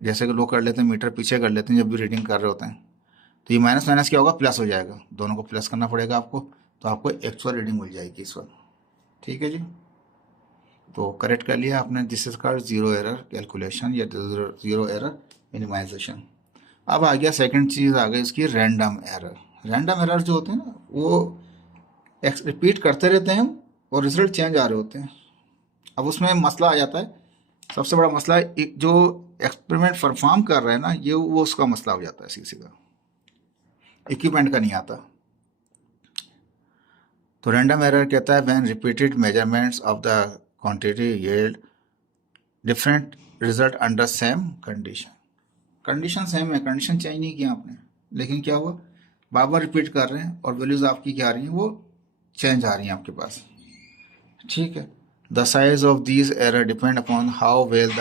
जैसे कि लोग कर लेते हैं, मीटर पीछे कर लेते हैं जब भी रीडिंग कर रहे होते हैं। तो ये माइनस माइनस क्या होगा, प्लस हो जाएगा, दोनों को प्लस करना पड़ेगा आपको, तो आपको एक्चुअल रीडिंग मिल जाएगी इस वक्त। ठीक है जी, तो करेक्ट कर लिया आपने, this is called zero error calculation या जीरो एरर मिनिमाइजेशन। अब आ गया सेकंड चीज़, आ गई इसकी रैंडम एरर। रैंडम एरर जो होते हैं ना, वो रिपीट करते रहते हैं और रिजल्ट चेंज आ रहे होते हैं। अब उसमें मसला आ जाता है, सबसे बड़ा मसला एक जो एक्सपेरिमेंट परफॉर्म कर रहा है ना, ये वो उसका मसला हो जाता है सीधे सीधा, इक्विपमेंट का नहीं आता। तो रैंडम एरर कहता है when repeated measurements of the quantity yield different result under same condition. Condition same है, कंडीशन चेंज नहीं किया आपने, लेकिन क्या हुआ, बार बार रिपीट कर रहे हैं और वैल्यूज आपकी क्या आ रही हैं, वो चेंज आ रही हैं आपके पास। ठीक है, the size of these error depend upon how well the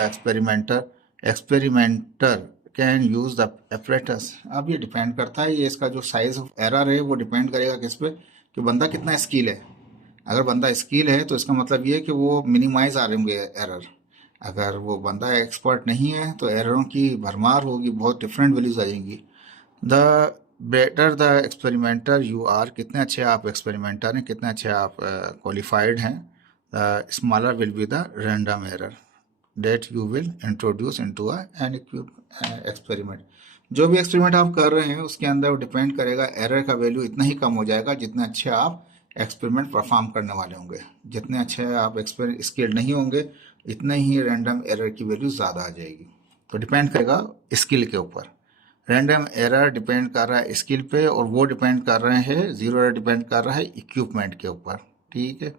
experimenter can use the apparatus. अब ये डिपेंड करता है, ये इसका जो साइज ऑफ एरर है वो डिपेंड करेगा किस पे, कि बंदा कितना स्किल है। अगर बंदा स्किल है तो इसका मतलब ये है कि वो मिनिमाइज आ रहे होंगे एरर। अगर वो बंदा एक्सपर्ट नहीं है तो एररों की भरमार होगी, बहुत डिफरेंट वैल्यूज आ जाएंगी। The better the experimenter you are, कितने अच्छे आप एक्सपेरिमेंटर हैं, कितने अच्छे आप क्वालिफाइड हैं, the smaller will be the random error that you will introduce into an experiment. जो भी एक्सपेरिमेंट आप कर रहे हैं उसके अंदर डिपेंड करेगा, एरर का वैल्यू इतना ही कम हो जाएगा जितने अच्छे आप एक्सपेरिमेंट परफॉर्म करने वाले होंगे। जितने अच्छे आप स्किल्ड नहीं होंगे, इतने ही रैंडम एरर की वैल्यू ज़्यादा आ जाएगी। तो डिपेंड करेगा स्किल के ऊपर। रैंडम एरर डिपेंड कर रहा है स्किल पे, और वो डिपेंड कर रहे हैं, जीरो एरर डिपेंड कर रहा है इक्विपमेंट के ऊपर। ठीक है,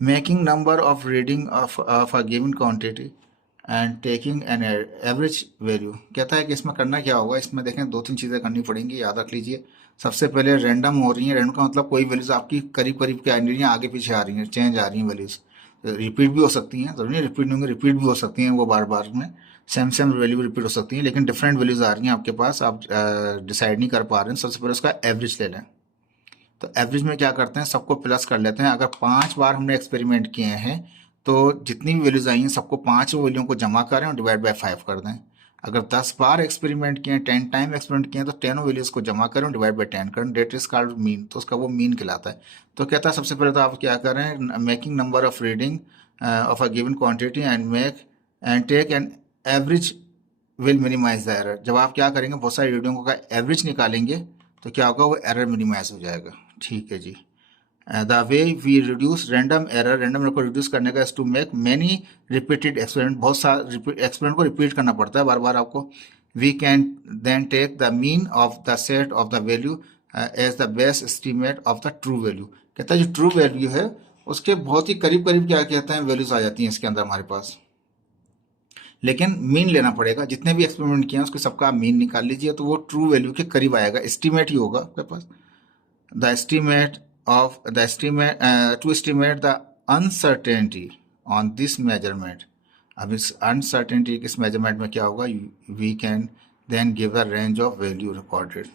making number of reading of a given quantity and taking an average value. कहता है कि इसमें करना क्या होगा, इसमें देखें 2-3 चीज़ें करनी पड़ेंगी, याद रख लीजिए। सबसे पहले रैंडम हो रही है, रैंडम का मतलब कोई वैल्यूज आपकी करीब करीब के आ रही हैं, आगे पीछे आ रही हैं, चेंज आ रही हैं वैल्यूज। रिपीट भी हो सकती हैं, जरूरी नहीं रिपीट नहीं होंगे, रिपीट भी हो सकती हैं, वो बार बार में सेम सेम वैल्यू रिपीट हो सकती हैं, लेकिन डिफरेंट वैल्यूज आ रही हैं आपके पास, आप डिसाइड नहीं कर पा रहे हैं। सबसे पहले उसका एवरेज ले लें। तो एवरेज में क्या करते हैं, सबको प्लस कर लेते हैं। अगर 5 बार हमने एक्सपेरिमेंट किए हैं तो जितनी भी वैल्यूज आई हैं सबको 5 वैल्यूओं को जमा करें और डिवाइड बाय 5 कर दें। अगर 10 बार एक्सपेरिमेंट किए, 10 टाइम एक्सपेरिमेंट किए, तो 10 वैल्यूज को जमा करें और डिवाइड बाय 10 करें, डेट इज कॉल्ड मीन। तो उसका वो मीन कहलाता है। तो कहता है सबसे पहले तो आप क्या करें, making number of reading of a given quantity and take an average will minimise the error. जब आप क्या करेंगे, बहुत सारी रीडिंगों का एवरेज निकालेंगे तो क्या होगा, वो एरर मिनिमाइज हो जाएगा। ठीक है जी, the way we reduce random error, random error को रिड्यूस करने का, is to make many repeated experiment. बहुत सारे एक्सपेरिमेंट को रिपीट करना पड़ता है बार बार आपको। We can then take the mean of the set of the value as the best estimate of the true value. कहता है जो ट्रू वैल्यू है उसके बहुत ही करीब करीब क्या कहते हैं वैल्यूज आ जाती हैं इसके अंदर हमारे पास, लेकिन मीन लेना पड़ेगा। जितने भी एक्सपेरिमेंट किए हैं उसके सबका मीन निकाल लीजिए, तो वो ट्रू वैल्यू के करीब आएगा, एस्टीमेट ही होगा आपके पास। the estimate to estimate the uncertainty on this measurement। अब इस uncertainty किस measurement में क्या होगा, we can then give a range of value recorded,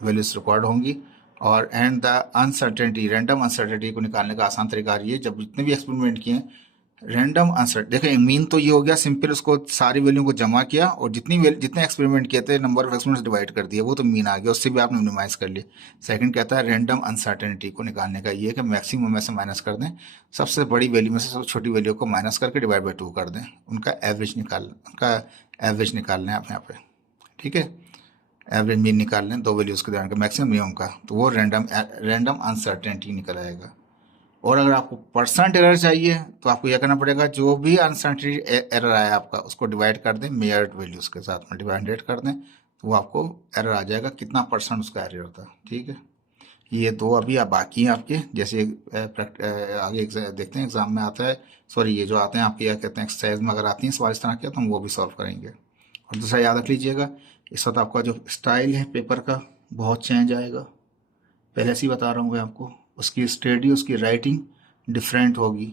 values record होंगी। और and the uncertainty, random uncertainty को निकालने का आसान तरीका ये, जब जितने भी एक्सपेरिमेंट किए हैं रैंडम आंसर देखें, मीन तो ये हो गया सिंपल, उसको सारी वैल्यू को जमा किया और जितने एक्सपेरिमेंट किए थे नंबर ऑफ एक्सपेरिमेंट्स डिवाइड कर दिया, वो तो मीन आ गया, उससे भी आपने मिनिमाइज कर लिया। सेकंड कहता है रैंडम अनसर्टेनिटी को निकालने का ये कि मैक्सिमम में से माइनस कर दें, सबसे बड़ी वैल्यू में से सबसे छोटी वैल्यू को माइनस करके डिवाइड बाई 2 कर दें, उनका एवरेज निकालना है आप यहाँ पे। ठीक है, एवरेज मीन निकाल लें, 2 वैल्यूज के दौरान का मैक्सिमम मिनिमम का, तो वो रैंडम अनसर्टेनिटी निकल आएगा। और अगर आपको परसेंट एरर चाहिए तो आपको यह करना पड़ेगा, जो भी अनसर्टेनिटी एरर आया आपका उसको डिवाइड कर दें मेजर्ड वैल्यूज के साथ में, डिवाइडेड कर दें, तो वो आपको एरर आ जाएगा कितना परसेंट उसका एरर होता है। ठीक है, ये 2 अभी आप बाकी हैं आपके, जैसे आगे देखते हैं एग्जाम में आता है, सॉरी ये जो आते हैं आपके क्या कहते हैं एक्सरसाइज में अगर आती हैं सवाल इस तरह के, तो हम वो भी सॉल्व करेंगे और दूसरा याद रख लीजिएगा, इस वक्त आपका जो स्टाइल है पेपर का बहुत चेंज आएगा, पहले से ही बता रहा हूँ मैं आपको। उसकी स्टडी, उसकी राइटिंग डिफरेंट होगी।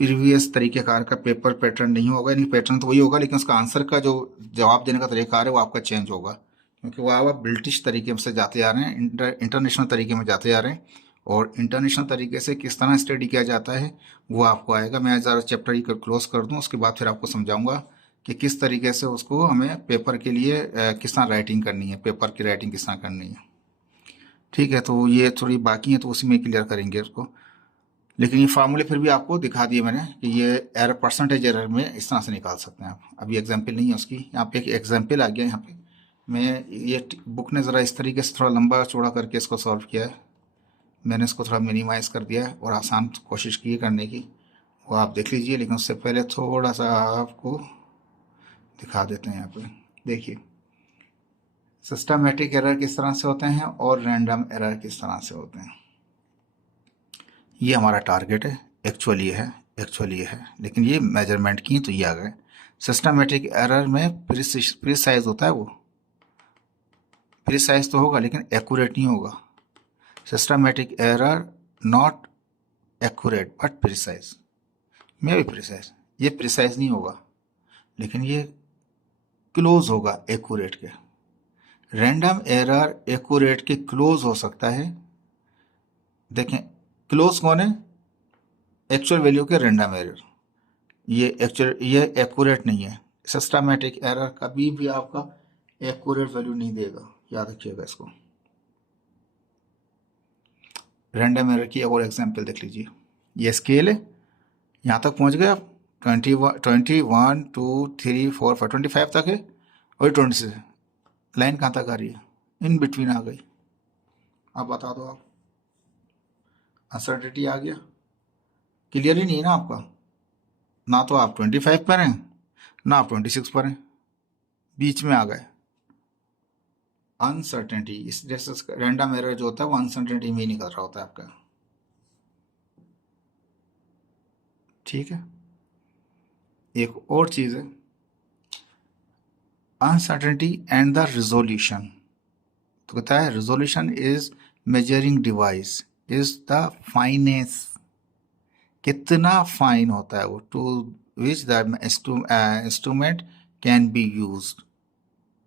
प्रीवियस तरीक़ेकार का पेपर पैटर्न नहीं होगा, यानी पैटर्न तो वही होगा लेकिन उसका आंसर का जो जवाब देने का तरीक़ाकार है वो आपका चेंज होगा, क्योंकि वो आप ब्रिटिश तरीके से जाते जा रहे हैं, इंटरनेशनल तरीके में जाते जा रहे हैं, और इंटरनेशनल तरीके से किस तरह स्टडी किया जाता है वो आपको आएगा। मैं ज़रा चैप्टर ही क्लोज कर दूँ, उसके बाद फिर आपको समझाऊंगा कि किस तरीके से उसको हमें पेपर के लिए किस तरह राइटिंग करनी है, पेपर की राइटिंग किस तरह करनी है। ठीक है, तो ये थोड़ी बाकी है तो उसी में क्लियर करेंगे उसको। लेकिन ये फार्मूले फिर भी आपको दिखा दिए मैंने कि ये एरर, परसेंटेज एरर में इस तरह से निकाल सकते हैं आप। अभी एग्जाम्पल नहीं है उसकी, यहाँ पे एक एग्जाम्पल आ गया। यहाँ पे मैं ये बुक ने ज़रा इस तरीके से थोड़ा लंबा चौड़ा करके इसको सॉल्व किया है, मैंने इसको थोड़ा मिनिमाइज़ कर दिया है और आसान कोशिश की है करने की, वो आप देख लीजिए। लेकिन उससे पहले थोड़ा सा आपको दिखा देते हैं। यहाँ पे देखिए सिस्टमेटिक एरर किस तरह से होते हैं और रैंडम एरर किस तरह से होते हैं। ये हमारा टारगेट है, एक्चुअली ये है, लेकिन ये मेजरमेंट की तो ये आ गए। सिस्टमेटिक एरर में प्रिसाइज होता है, वो प्रिसाइज तो होगा लेकिन एक्यूरेट नहीं होगा। Systematic error not accurate but precise, may be precise, ये प्रिसाइज नहीं होगा लेकिन ये क्लोज होगा एक्यूरेट के। रैंडम एरर एक्यूरेट के क्लोज हो सकता है। देखें क्लोज कौन है, एक्चुअल वैल्यू के रैंडम एरर, ये एक्यूरेट नहीं है। सिस्टमेटिक एरर कभी भी आपका एक्यूरेट वैल्यू नहीं देगा, याद रखिएगा इसको। रैंडम एरर की और एग्जांपल देख लीजिए, ये स्केल है, यहाँ तक पहुँच गए आप, 21 2 3 4 5 25 तक है, और 26 लाइन कहाँ तक आ रही है, इन बिटवीन आ गई। आप बता दो, आप अनसर्टेनिटी आ गया, क्लियर ही नहीं है ना आपका, ना तो आप 25 पर हैं ना आप 26 पर हैं, बीच में आ गए। अनसर्टेनिटी, इस जैसे रैंडम एरर जो होता है वो अनसर्टेनिटी में ही निकल रहा होता है आपका। ठीक है, एक और चीज़ है अनसर्टेनिटी एंड द रिजोल्यूशन। तो कहता है resolution is measuring device is the fineness, कितना फाइन होता है वो, to which the instrument can be used,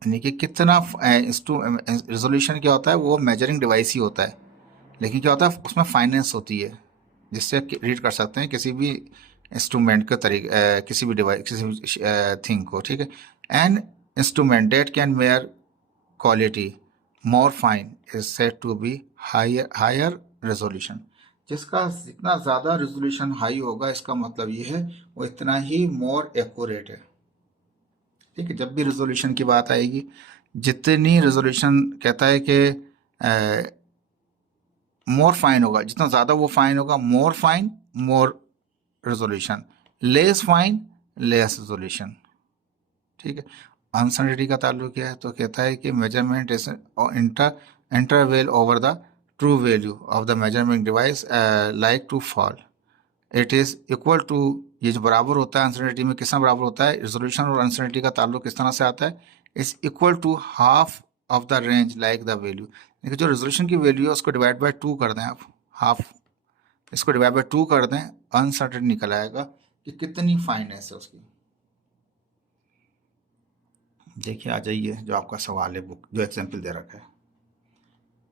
यानी कि कितना रिजोल्यूशन क्या होता है, वो मेजरिंग डिवाइस ही होता है, लेकिन क्या होता है उसमें फाइनेंस होती है जिससे रीड कर सकते हैं किसी भी इंस्ट्रूमेंट के तरीके, किसी भी डिवाइस, किसी भी थिंग को। ठीक है, an instrument that can measure quality more fine is said to be higher resolution, जिसका जितना ज़्यादा रेजोल्यूशन हाई होगा इसका मतलब ये है वो इतना ही मोर एक्यूरेट है। ठीक है, जब भी रेजोल्यूशन की बात आएगी, जितनी रेजोल्यूशन कहता है कि मोर फाइन होगा, जितना ज़्यादा वो फाइन होगा more fine more resolution, less fine less resolution. ठीक है, अनसर्टेनिटी का ताल्लुक क्या है, तो कहता है कि measurement is interval over the true value of the measurement device like to fall, it is equal to, ये जो बराबर होता है अनसर्टेनिटी में, किसना बराबर होता है, रेजोल्यूशन और अनसर्टेनिटी का ताल्लुक किस तरह से आता है, is equal to half of the range like the value, यानी कि जो रेजोल्यूशन की वैल्यू है उसको डिवाइड बाय 2 कर दें आप, हाफ इसको डिवाइड बाय 2 कर दें, अनसर्टेन निकल आएगा कि कितनी फाइनेस है उसकी। देखिए आ जाइए जो आपका सवाल है, बुक जो एग्जाम्पल दे रखा है,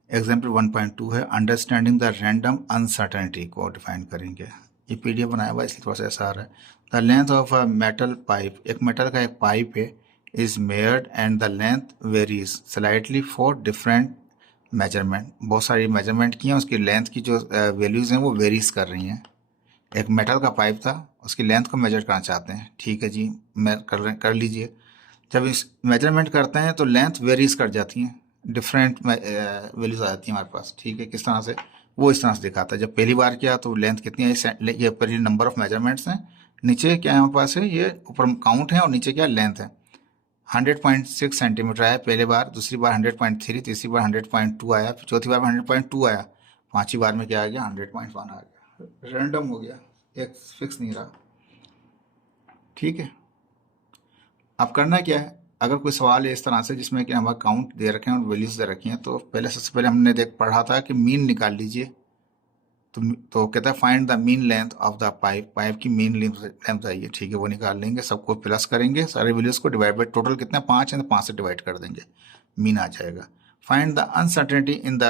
एग्जाम्पल 1.2 है, अंडरस्टैंडिंग द रैंडम अनसर्टेनिटी को डिफाइन करेंगे। ये पीडीएफ बनाया हुआ है इसलिए थोड़ा सा ऐसा आ रहा है। The length of a metal pipe, एक मेटल का एक पाइप है, is मेयर्ड and the length varies slightly for different measurement, बहुत सारी मेजरमेंट की हैं, उसकी लेंथ की जो वैल्यूज़ हैं वो वेरीज कर रही हैं। एक मेटल का पाइप था, उसकी लेंथ को मेजर करना चाहते हैं, ठीक है जी, मैं कर लीजिए। जब इस मेजरमेंट करते हैं तो लेंथ वेरीज कर जाती हैं, डिफरेंट वैल्यूज आ जाती हैं हमारे पास। ठीक है, किस तरह से, वो इस तरह से दिखाता है। जब पहली बार किया तो लेंथ कितनी है, ये पहले नंबर ऑफ मेजरमेंट्स हैं, नीचे क्या है हमारे पास है, ये ऊपर काउंट है और नीचे क्या लेंथ है। 100.6 सेंटीमीटर आया पहले बार, दूसरी बार 100.3, तीसरी बार 100.2 आया, फिर चौथी बार में 100.2 आया, पांचवी बार में क्या आ गया 100.1 आ गया, रैंडम हो गया, एक फिक्स नहीं रहा। ठीक है, अब करना क्या है, अगर कोई सवाल है इस तरह से जिसमें कि हमारा काउंट दे रखे हैं और वैल्यूज दे रखी हैं, तो पहले सबसे पहले हमने पढ़ा था कि मीन निकाल लीजिए। तो कहता है find the mean length of the pipe, pipe की मीन लेंथ आइए, ठीक है, वो निकाल लेंगे, सबको प्लस करेंगे, सारे वैल्यूज को डिवाइड बाई, टोटल कितना 5 है तो 5 से डिवाइड कर देंगे, मीन आ जाएगा। Find the uncertainty in the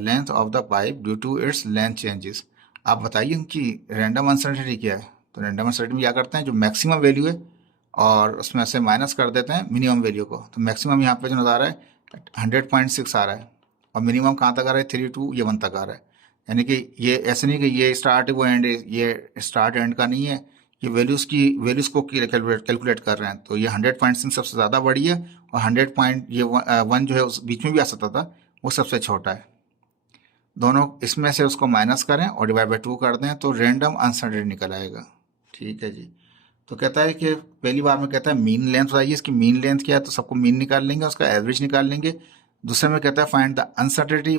length of the pipe due to its length changes. आप बताइए कि रैंडम अनसर्टेनिटी क्या है। तो रैंडम अनसर्टेनिटी क्या करते हैं, जो मैक्सिमम वैल्यू है और उसमें से माइनस कर देते हैं मिनिमम वैल्यू को। तो मैक्सिमम यहाँ पे जो नजर आ रहा है 100.6 आ रहा है, और मिनिमम कहाँ तक आ रहा है 3 2 ये 1 तक आ रहा है। यानी कि ये ऐसे नहीं कि ये स्टार्ट वो एंड, ये स्टार्ट एंड का नहीं है, ये वैल्यूज को कैलकुलेट कर रहे हैं। तो ये 100.6 सबसे ज़्यादा बड़ी है, और 100 पॉइंट ये 1 जो है उस बीच में भी आ सकता था, वो सबसे छोटा है। दोनों इसमें से उसको माइनस करें और डिवाइड बाई 2 कर दें, तो रैंडम अनसर्टेनिटी निकल आएगा। ठीक है जी। तो कहता है कि पहली बार में कहता है मीन लेंथ बताइए, इसकी मीन लेंथ क्या है, तो सबको मीन निकाल लेंगे, उसका एवरेज निकाल लेंगे। दूसरे में कहता है फाइंड द अनसर्टेनिटी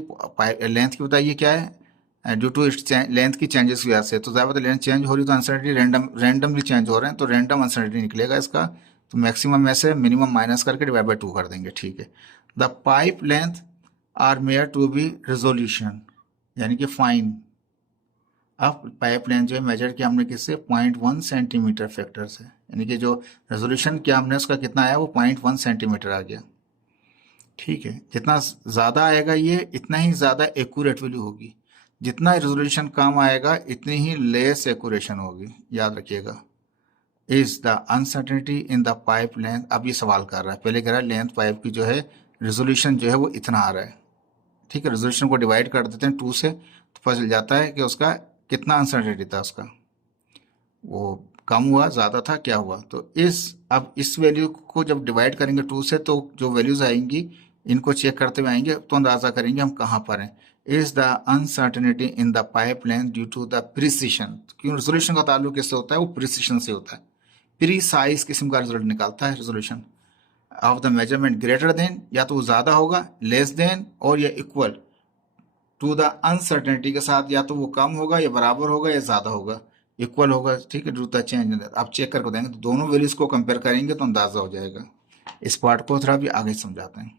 लेंथ की बताइए क्या है, ड्यू टू इट्स लेंथ की चेंजेस की वजह से। तो ज़्यादा लेंथ चेंज हो रही, तो अनसर्टेनिटी रैंडमली चेंज हो रहे हैं, तो रैंडम अनसर्टेनिटी निकलेगा इसका। तो मैक्सिमम में से मिनिमम माइनस करके डिवाइड बाई 2 कर देंगे। ठीक है। The pipe length are measure to be resolution, यानी कि फाइन। अब पाइप लेंथ जो है मेजर किया हमने किससे, 0.1 सेंटीमीटर फैक्टर से, यानी कि जो रेजोल्यूशन किया हमने उसका कितना आया, वो 0.1 सेंटीमीटर आ गया। ठीक है। जितना ज़्यादा आएगा ये, इतना ही ज़्यादा एक्यूरेट वैल्यू होगी। जितना रेजोल्यूशन कम आएगा इतनी ही लेस एक्यूरेशन होगी, याद रखिएगा। Is the uncertainty in the pipe length, अब ये सवाल कर रहा है, पहले कह रहा है लेंथ पाइप की जो है रेजोल्यूशन जो है वो इतना आ रहा है। ठीक है। रेजोल्यूशन को डिवाइड कर देते हैं 2 से, तो पता चल जाता है कि उसका कितना अनसर्टेनिटी था, उसका वो कम हुआ, ज़्यादा था, क्या हुआ। तो अब इस वैल्यू को जब डिवाइड करेंगे 2 से, तो जो वैल्यूज आएंगी इनको चेक करते हुए आएंगे, तो अंदाज़ा करेंगे हम कहाँ पर हैं। Is the uncertainty in the pipe length due to the precision, क्योंकि रेजोल्यूशन का ताल्लुक किससे होता है, वो प्रिसिशन से होता है। प्रीसाइज किस्म का रिजल्ट निकालता है resolution of the measurement greater than, या तो वो ज़्यादा होगा, लेस देन, और या इक्वल टू द अनसर्टेनिटी के साथ, या तो वो कम होगा या बराबर होगा या ज़्यादा होगा, इक्वल होगा। ठीक है। ड्यू द चेंज, आप चेक करके देंगे, तो दोनों वैल्यूज को कंपेयर करेंगे तो अंदाजा हो जाएगा। इस पार्ट को थोड़ा भी आगे समझाते हैं।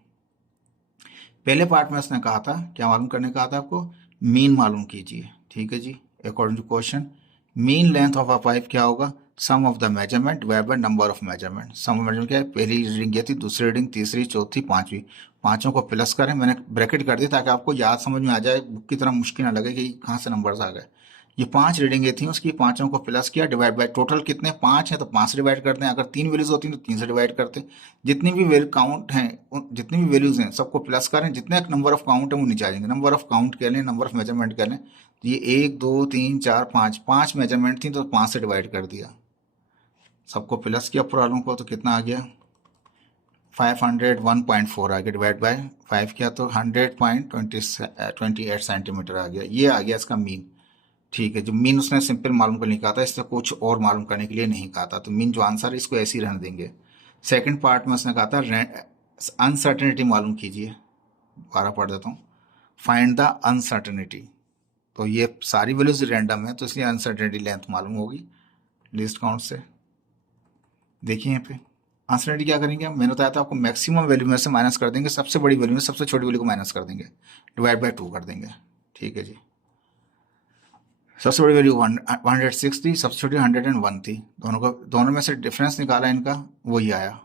पहले पार्ट में उसने कहा था, क्या मालूम करने कहा था आपको, मीन मालूम कीजिए। ठीक है जी। According to question, mean length of a pipe क्या होगा, sum of the measurement divide by number of measurement. Sum of measurement क्या है, पहली रीडिंग क्या थी, दूसरी रीडिंग, तीसरी, चौथी, पांचवी, पांचों को प्लस करें। मैंने ब्रैकेट कर दिया ताकि आपको याद समझ में आ जाए, बुक की तरह मुश्किल ना लगे कि कहाँ से नंबर्स आ गए। ये 5 रीडिंगें थी उसकी, पांचों को प्लस किया, डिवाइड बाय टोटल कितने 5 हैं, तो 5 से डिवाइड करते हैं। अगर 3 वैल्यूज होती हैं तो 3 से डिवाइड करते हैं। जितनी भी वैल्यू काउंट हैं, जितनी भी वैल्यूज हैं सबको प्लस करें, जितने नंबर ऑफ काउंट है वो नीचे आ जाएंगे। नंबर ऑफ काउंट कह लें, नंबर ऑफ मेजरमेंट कह लें, तो ये 1 2 3 4 5, 5 मेजरमेंट थी, तो 5 से डिवाइड कर दिया, सबको प्लस किया प्रॉब्लम को, तो कितना आ गया 501.4 आ गया, डिवाइड बाय 5 किया तो 100.28 सेंटीमीटर आ गया। ये आ गया इसका मीन। ठीक है। जो मीन उसने सिंपल मालूम करने कहा था, इससे कुछ और मालूम करने के लिए नहीं कहा था, तो मीन जो आंसर है इसको ऐसे ही रहने देंगे। सेकंड पार्ट में उसने कहा था अनसर्टेनिटी मालूम कीजिए, दोबारा पढ़ देता हूँ। फाइंड द अनसर्टेनिटी, तो ये सारी वैल्यूज रैंडम है, तो इसलिए अनसर्टेनिटी लेंथ मालूम होगी लीस्ट काउंट से। देखिए यहाँ पे अनसर्टेनिटी क्या करेंगे, मैंने बताया था आपको, मैक्सिमम वैल्यू में से माइनस कर देंगे, सबसे बड़ी वैल्यू में सबसे छोटी वैल्यू को माइनस कर देंगे, डिवाइड बाय 2 कर देंगे। ठीक है जी। सबसे बड़ी वैल्यू 106 थी, सबसे छोटी 101 थी, दोनों में से डिफरेंस निकाला इनका, वही आया।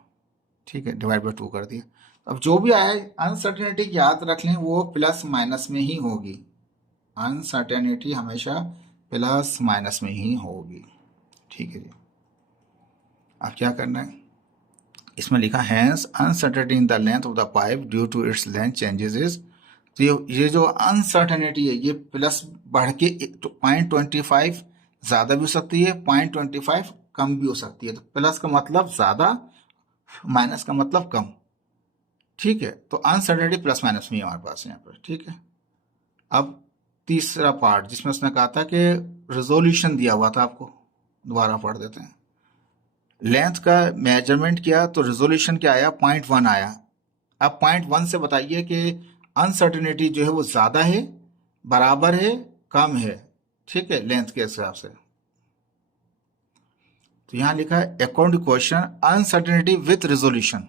ठीक है। डिवाइड बाय 2 कर दिया। अब जो भी आया अनसर्टेनिटी याद रख लें, वो प्लस माइनस में ही होगी। अनसर्टेनिटी हमेशा प्लस माइनस में ही होगी। ठीक है जी। अब क्या करना है, इसमें लिखा hence uncertainty in the length of the pipe due to its length changes is, तो ये जो अनसर्टेनिटी है ये प्लस बढ़ के 0.25 ज़्यादा भी हो सकती है, 0.25 कम भी हो सकती है। तो प्लस का मतलब ज़्यादा, माइनस का मतलब कम। ठीक है। तो अनसर्टेनिटी प्लस माइनस में ही हमारे पास यहाँ पर। ठीक है। अब तीसरा पार्ट जिसमें उसने कहा था कि रेजोल्यूशन दिया हुआ था आपको, दोबारा पढ़ देते हैं। लेंथ का मेजरमेंट किया तो रेजोल्यूशन क्या आया, 0.1 आया। अब 0.1 से बताइए कि अनसर्टेनिटी जो है वो ज़्यादा है, बराबर है, कम है। ठीक है। लेंथ के हिसाब से, तो यहां लिखा है according to question uncertainty with resolution,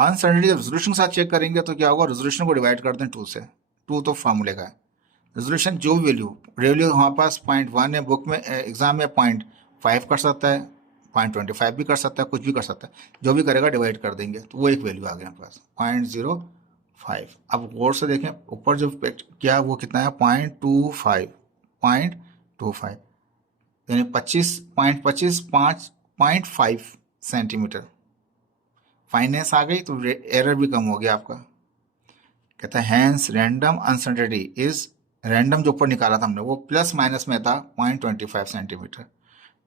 uncertainty जब रेजोल्यूशन के साथ चेक करेंगे तो क्या होगा, रेजोल्यूशन को डिवाइड करते हैं 2 से, 2 तो फार्मूले का है। रेजोल्यूशन जो वैल्यू हमारे पास 0.1 है, बुक में एग्जाम में 0.5 कर सकता है, 0.25 भी कर सकता है, कुछ भी कर सकता है, जो भी करेगा डिवाइड कर देंगे तो वो एक वैल्यू आ गया हमारे पास 0.05। अब गौर से देखें ऊपर जो क्या वो कितना है 0.25 यानी 25.5 सेंटीमीटर फाइनेंस आ गई तो एरर भी कम हो गया आपका। कहता है hence random uncertainty is, random जो ऊपर निकाला था हमने वो प्लस माइनस में था 0.25 centimetre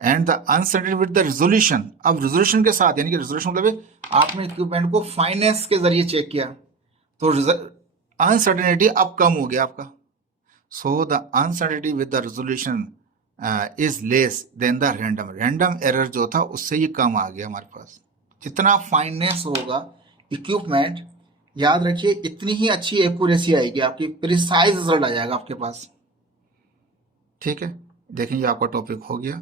and the uncertainty with the resolution. अब रेजोल्यूशन के साथ यानी कि रेजोल्यूशन मतलब आपने इक्विपमेंट को फाइनेंस के जरिए चेक किया तो अनसर्टेनिटी अब कम हो गया आपका। So the uncertainty with the resolution is less than the random, random error जो था उससे ये कम आ गया हमारे पास। जितना फाइनेंस होगा इक्विपमेंट, याद रखिए इतनी ही अच्छी एक्यूरेसी आएगी आपकी, प्रिसाइज रिजल्ट आ जाएगा आपके पास। ठीक है, देखें ये आपका टॉपिक हो गया।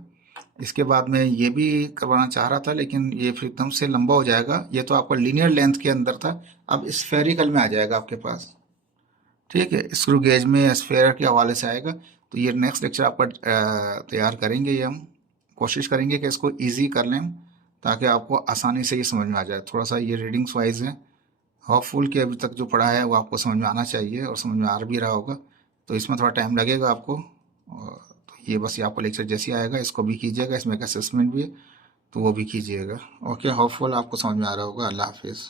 इसके बाद में ये भी करवाना चाह रहा था लेकिन ये फिर एकदम से लंबा हो जाएगा, ये तो आपका लीनियर लेंथ के अंदर था, अब स्फेरिकल में आ जाएगा आपके पास। ठीक है, स्क्रू गेज में स्फेयर के हवाले से आएगा, तो ये नेक्स्ट लेक्चर आपका तैयार करेंगे, ये हम कोशिश करेंगे कि इसको ईजी कर लें ताकि आपको आसानी से ये समझ में आ जाए। थोड़ा सा ये रीडिंग्स वाइज है, होपफुल कि अभी तक जो पढ़ा है वो आपको समझ में आना चाहिए और समझ में आ भी रहा होगा, तो इसमें थोड़ा टाइम लगेगा आपको। तो ये बस ये आपको लेक्चर जैसे आएगा इसको भी कीजिएगा, इसमें एक असेसमेंट भी है तो वो भी कीजिएगा। ओके, होपफुल आपको समझ में आ रहा होगा। अल्लाह हाफिज़।